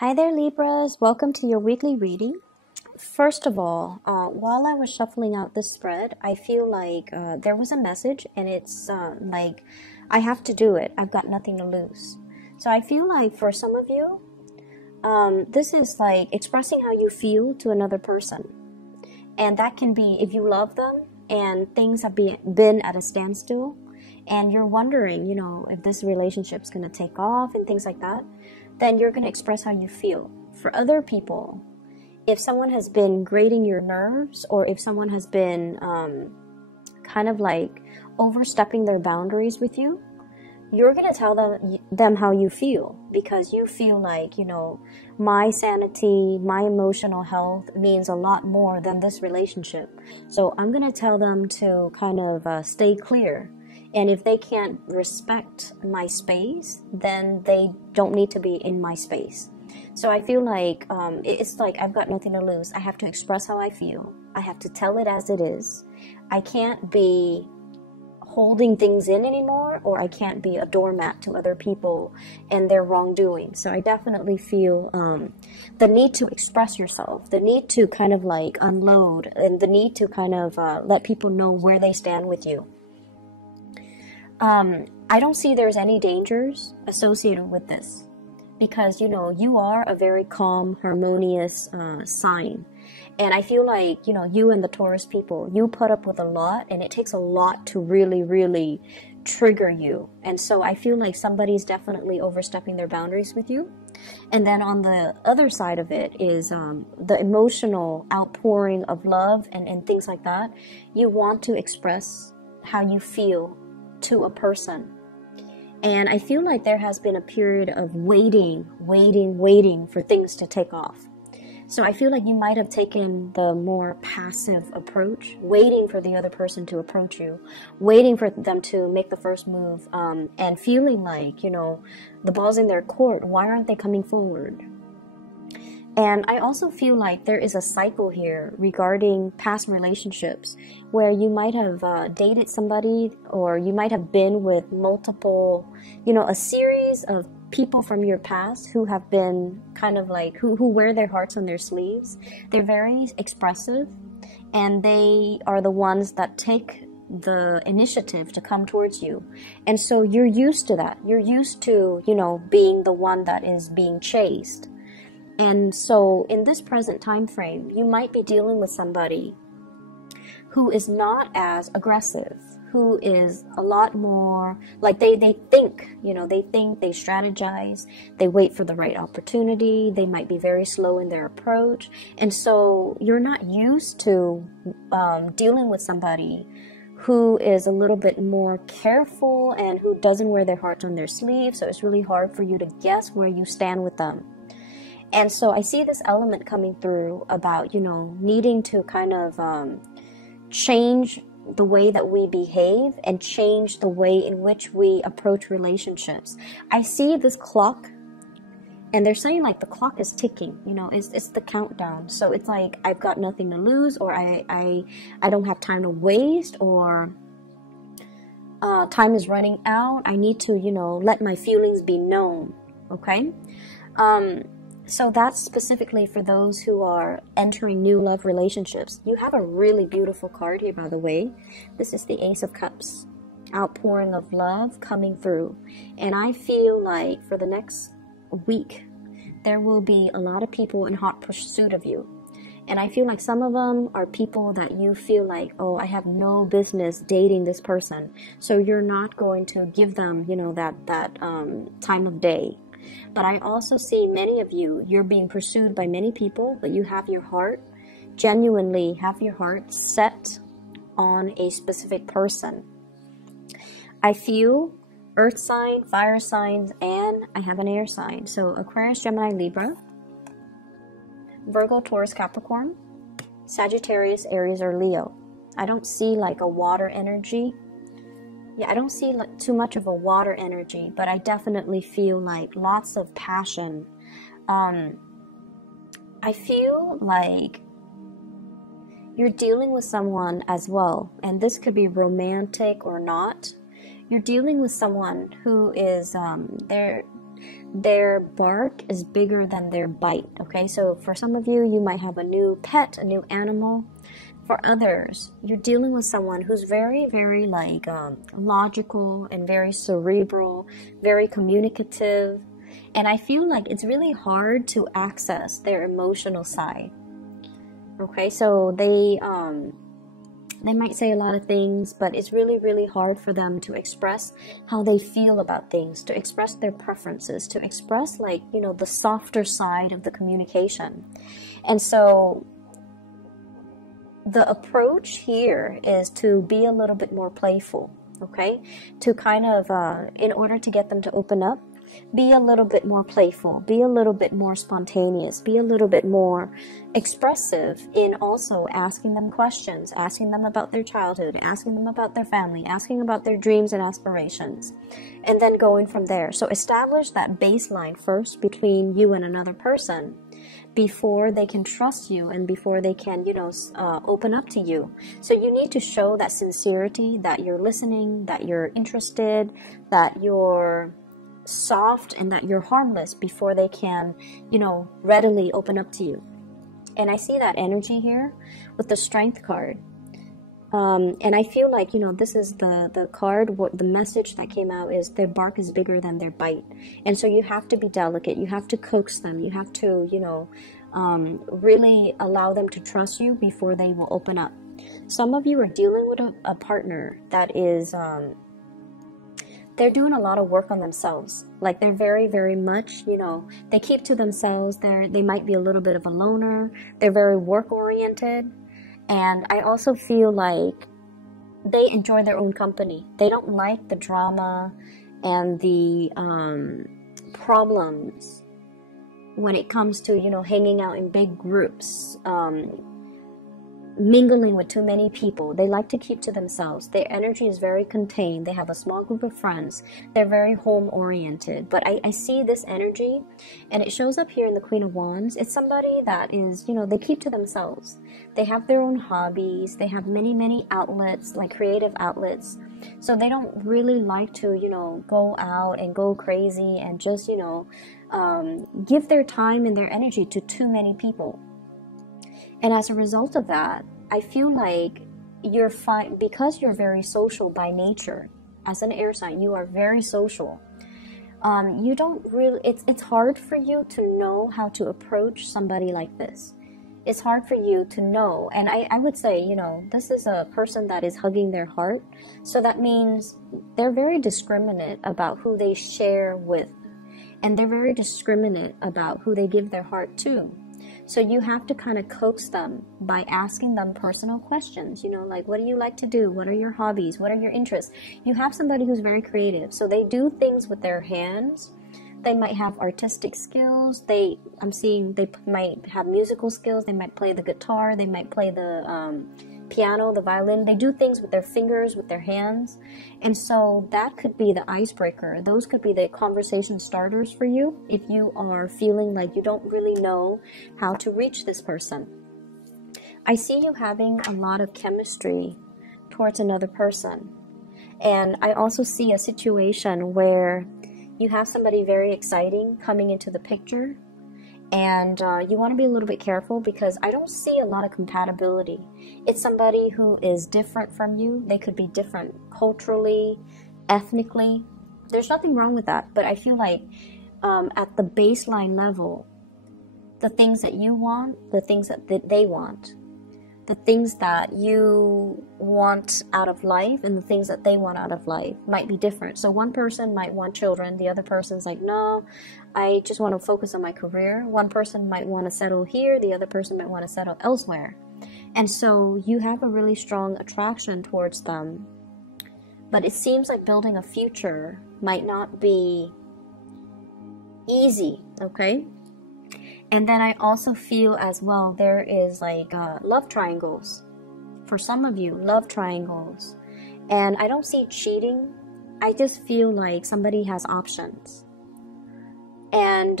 Hi there, Libras. Welcome to your weekly reading. First of all, while I was shuffling out this spread, I feel like there was a message, and it's like I have to do it. I've got nothing to lose. So I feel like for some of you, this is like expressing how you feel to another person. And that can be if you love them and things have been at a standstill and you're wondering, if this relationship's going to take off and things like that, then you're going to express how you feel. For other people, if someone has been grating your nerves or if someone has been kind of like overstepping their boundaries with you, you're going to tell them how you feel, because you feel like, my sanity, my emotional health means a lot more than this relationship. So I'm going to tell them to kind of stay clear. And if they can't respect my space, then they don't need to be in my space. So I feel like it's like I've got nothing to lose. I have to express how I feel. I have to tell it as it is. I can't be holding things in anymore, or I can't be a doormat to other people and their wrongdoing. So I definitely feel the need to express yourself, the need to kind of like unload, and the need to kind of let people know where they stand with you. I don't see there's any dangers associated with this, because you are a very calm, harmonious sign. And I feel like, you and the Taurus people, you put up with a lot, and it takes a lot to really, really trigger you. And so I feel like somebody's definitely overstepping their boundaries with you. And then on the other side of it is the emotional outpouring of love and things like that. You want to express how you feel to a person. And I feel like there has been a period of waiting for things to take off. So I feel like you might have taken the more passive approach, waiting for the other person to approach you, waiting for them to make the first move, and feeling like, the ball's in their court. Why aren't they coming forward? And I also feel like there is a cycle here regarding past relationships where you might have dated somebody, or you might have been with multiple, a series of people from your past who have been kind of like, who wear their hearts on their sleeves. They're very expressive, and they are the ones that take the initiative to come towards you. And so you're used to that. You're used to, being the one that is being chased. And so in this present time frame, you might be dealing with somebody who is not as aggressive, who is a lot more like they think, they strategize, they wait for the right opportunity, they might be very slow in their approach. And so you're not used to dealing with somebody who is a little bit more careful and who doesn't wear their hearts on their sleeve. So it's really hard for you to guess where you stand with them. And so I see this element coming through about, needing to kind of change the way that we behave and change the way in which we approach relationships. I see this clock, and they're saying like the clock is ticking, it's the countdown. So it's like I've got nothing to lose, or I don't have time to waste, or time is running out. I need to, let my feelings be known, okay? So that's specifically for those who are entering new love relationships. You have a really beautiful card here, by the way. This is the Ace of Cups, outpouring of love coming through. And I feel like for the next week, there will be a lot of people in hot pursuit of you. And I feel like some of them are people that you feel like, oh, I have no business dating this person. So you're not going to give them, that time of day. But I also see many of you, you're being pursued by many people, but you have your heart, genuinely have your heart set on a specific person. I feel earth sign, fire signs, and I have an air sign. So Aquarius, Gemini, Libra, Virgo, Taurus, Capricorn, Sagittarius, Aries, or Leo. I don't see like a water energy. Yeah, I don't see like too much of a water energy, but I definitely feel like lots of passion. I feel like you're dealing with someone as well, and this could be romantic or not. You're dealing with someone who is, their bark is bigger than their bite. Okay, so for some of you, you might have a new pet, a new animal. For others, you're dealing with someone who's very, very like logical and very cerebral, very communicative. And I feel like it's really hard to access their emotional side. Okay, so they might say a lot of things, but it's really, really hard for them to express how they feel about things, to express their preferences, to express like, you know, the softer side of the communication. And so the approach here is to be a little bit more playful, okay? To kind of, in order to get them to open up, be a little bit more playful, be a little bit more spontaneous, be a little bit more expressive in also asking them questions, asking them about their childhood, asking them about their family, asking about their dreams and aspirations, and then going from there. So establish that baseline first between you and another person before they can trust you and before they can, you know, open up to you. So you need to show that sincerity, that you're listening, that you're interested, that you're soft, and that you're harmless before they can, you know, readily open up to you. And I see that energy here with the Strength card. And I feel like, you know, this is the card, what the message that came out is their bark is bigger than their bite. And so you have to be delicate. You have to coax them. You have to, you know, really allow them to trust you before they will open up. Some of you are dealing with a partner that is, they're doing a lot of work on themselves. Like they're very, very much, you know, they keep to themselves. They might be a little bit of a loner. They're very work oriented. And I also feel like they enjoy their own company. They don't like the drama and the problems when it comes to, you know, hanging out in big groups, mingling with too many people. They like to keep to themselves. Their energy is very contained. They have a small group of friends. They're very home oriented. But I see this energy, and it shows up here in the Queen of Wands. It's somebody that is, you know, they keep to themselves. They have their own hobbies. They have many, many outlets, like creative outlets. So they don't really like to, you know, go out and go crazy and just, you know, give their time and their energy to too many people. And as a result of that, I feel like you're fine because you're very social by nature. As an air sign, you are very social. You don't really, it's hard for you to know how to approach somebody like this. It's hard for you to know. And I would say, you know, this is a person that is hugging their heart. So that means they're very discriminate about who they share with. And they're very discriminate about who they give their heart to. So you have to kind of coax them by asking them personal questions, you know, like, what do you like to do? What are your hobbies? What are your interests? You have somebody who's very creative. So they do things with their hands. They might have artistic skills. I'm seeing they might have musical skills. They might play the guitar. They might play the piano, the violin. They do things with their fingers, with their hands. And so that could be the icebreaker. Those could be the conversation starters for you if you are feeling like you don't really know how to reach this person. I see you having a lot of chemistry towards another person. And I also see a situation where you have somebody very exciting coming into the picture. And you want to be a little bit careful because I don't see a lot of compatibility. It's somebody who is different from you. They could be different culturally, ethnically. There's nothing wrong with that. But I feel like at the baseline level, the things that you want, the things that they want, the things that you want out of life and the things that they want out of life might be different. So one person might want children. The other person's like, no, I just want to focus on my career. One person might want to settle here. The other person might want to settle elsewhere. And so you have a really strong attraction towards them. But it seems like building a future might not be easy, okay? And then I also feel as well there is like love triangles. For some of you, love triangles. And I don't see cheating. I just feel like somebody has options. And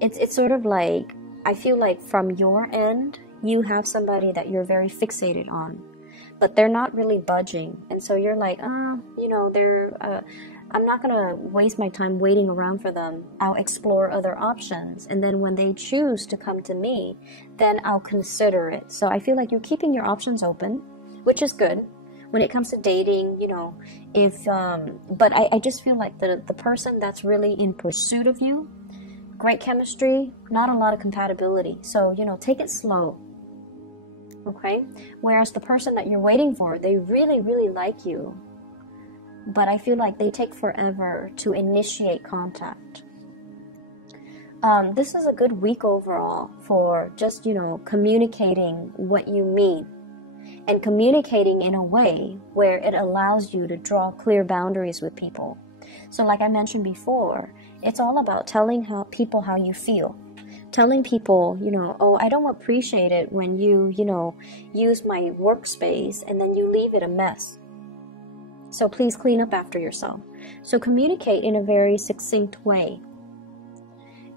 it's sort of like, I feel like from your end, you have somebody that you're very fixated on. But they're not really budging. And so you're like, you know, they're I'm not going to waste my time waiting around for them. I'll explore other options. And then when they choose to come to me, then I'll consider it. So I feel like you're keeping your options open, which is good. When it comes to dating, you know, but I just feel like the person that's really in pursuit of you, great chemistry, not a lot of compatibility. So, you know, take it slow. Okay? Whereas the person that you're waiting for, they really, really like you. But I feel like they take forever to initiate contact. This is a good week overall for just, you know, communicating what you mean. And communicating in a way where it allows you to draw clear boundaries with people. So like I mentioned before, it's all about telling people how you feel. Telling people, you know, oh, I don't appreciate it when you know, use my workspace and then you leave it a mess. So please clean up after yourself. So communicate in a very succinct way.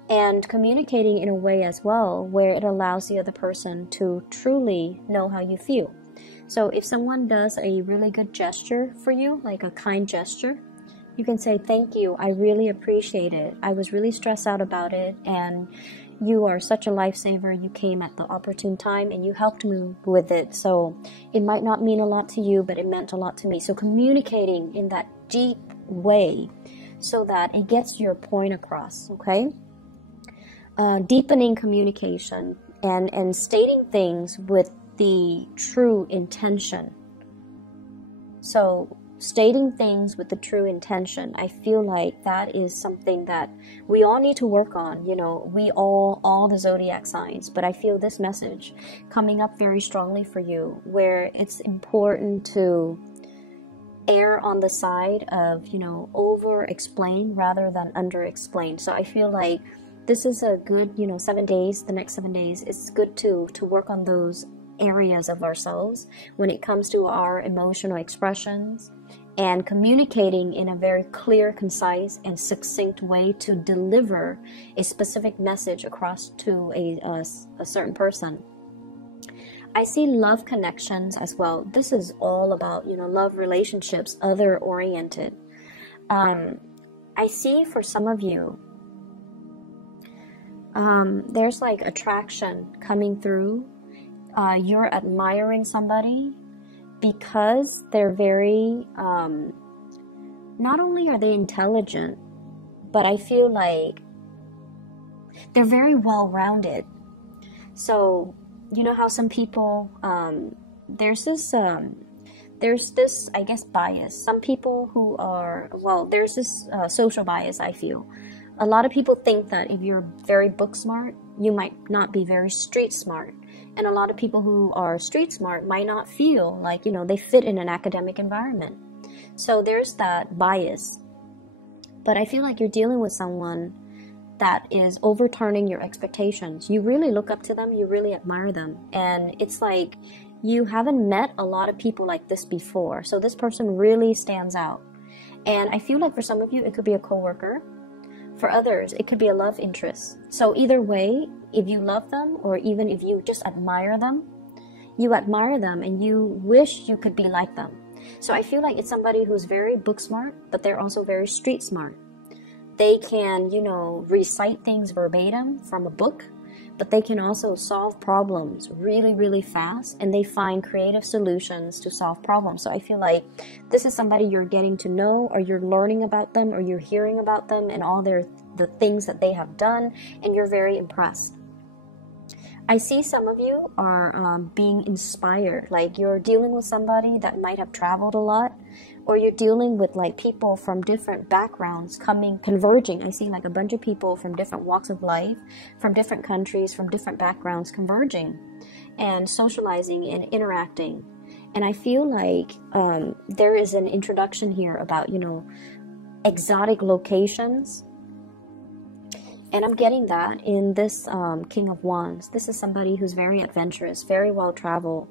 And communicating in a way as well where it allows the other person to truly know how you feel. So if someone does a really good gesture for you, like a kind gesture, you can say, thank you, I really appreciate it. I was really stressed out about it, and you are such a lifesaver. You came at the opportune time and you helped me with it. So it might not mean a lot to you, but it meant a lot to me. So communicating in that deep way so that it gets your point across, okay? Deepening communication and stating things with the true intention. So stating things with the true intention, I feel like that is something that we all need to work on. You know, we all the zodiac signs, but I feel this message coming up very strongly for you, where it's important to err on the side of, you know, over explain rather than under explain. So I feel like this is a good, you know, 7 days, the next 7 days, it's good to work on those areas of ourselves when it comes to our emotional expressions and communicating in a very clear, concise, and succinct way to deliver a specific message across to a certain person. I see love connections as well. This is all about, you know, love relationships, other oriented. I see for some of you, there's like attraction coming through. You're admiring somebody because they're very, not only are they intelligent, but I feel like they're very well-rounded. So, you know how some people, there's this, I guess, bias. Some people who are, well, there's this social bias, I feel. A lot of people think that if you're very book smart, you might not be very street smart. And a lot of people who are street smart might not feel like, you know, they fit in an academic environment. So there's that bias. But I feel like you're dealing with someone that is overturning your expectations. You really look up to them, you really admire them. And it's like you haven't met a lot of people like this before. So this person really stands out. And I feel like for some of you, it could be a coworker. For others, it could be a love interest. So either way, if you love them or even if you just admire them and you wish you could be like them. So I feel like it's somebody who's very book smart, but they're also very street smart. They can, you know, recite things verbatim from a book, but they can also solve problems really, really fast, and they find creative solutions to solve problems. So I feel like this is somebody you're getting to know, or you're learning about them, or you're hearing about them and all the things that they have done, and you're very impressed. I see some of you are being inspired, like you're dealing with somebody that might have traveled a lot, or you're dealing with like people from different backgrounds converging. I see like a bunch of people from different walks of life, from different countries, from different backgrounds converging and socializing and interacting. And I feel like there is an introduction here about, you know, exotic locations. And I'm getting that in this King of Wands. This is somebody who's very adventurous, very well-traveled.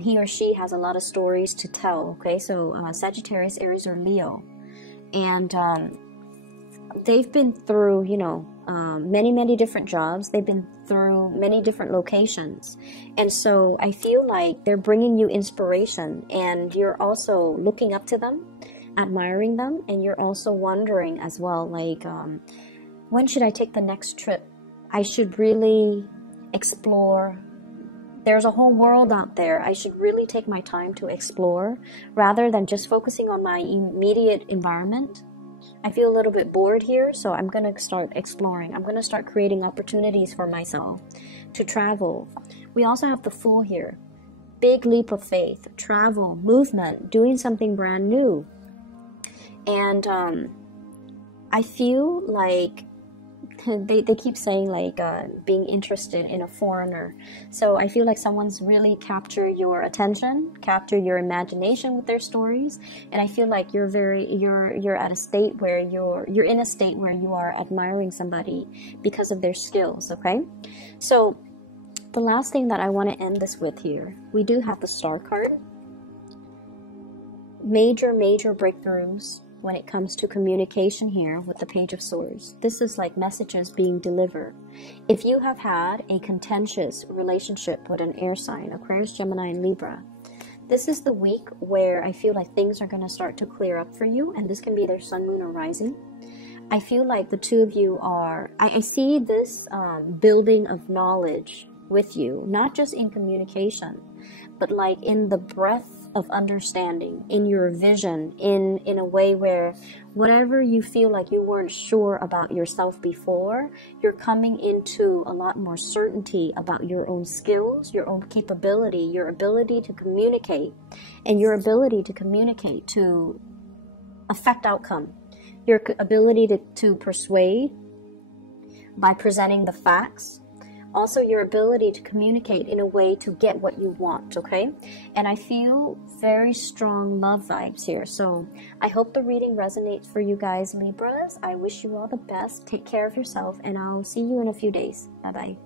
He or she has a lot of stories to tell, okay? So Sagittarius, Aries, or Leo. And they've been through, you know, many, many different jobs. They've been through many different locations. And so I feel like they're bringing you inspiration, and you're also looking up to them. admiring them, and you're also wondering as well, like, when should I take the next trip? I should really explore. There's a whole world out there. I should really take my time to explore rather than just focusing on my immediate environment. I feel a little bit bored here, so I'm going to start exploring. I'm going to start creating opportunities for myself to travel. We also have the Fool here. Big leap of faith, travel, movement, doing something brand new. And I feel like they keep saying like being interested in a foreigner. So I feel like someone's really captured your attention, captured your imagination with their stories, and I feel like you're at a state where you're in a state where you are admiring somebody because of their skills. Okay, so the last thing that I want to end this with here, we do have the Star card. Major breakthroughs when it comes to communication here with the Page of Swords. This is like messages being delivered. If you have had a contentious relationship with an air sign, Aquarius, Gemini, and Libra, this is the week where I feel like things are going to start to clear up for you, and this can be their sun, moon, or rising. I feel like the two of you are, I see this building of knowledge with you, not just in communication, but like in the breadth of understanding, in your vision, in a way where whatever you feel like you weren't sure about yourself before, you're coming into a lot more certainty about your own skills, your own capability, your ability to communicate, and your ability to communicate to affect outcome, your ability to persuade by presenting the facts. Also, your ability to communicate in a way to get what you want, okay? And I feel very strong love vibes here. So I hope the reading resonates for you guys, Libras. I wish you all the best. Take care of yourself, and I'll see you in a few days. Bye-bye.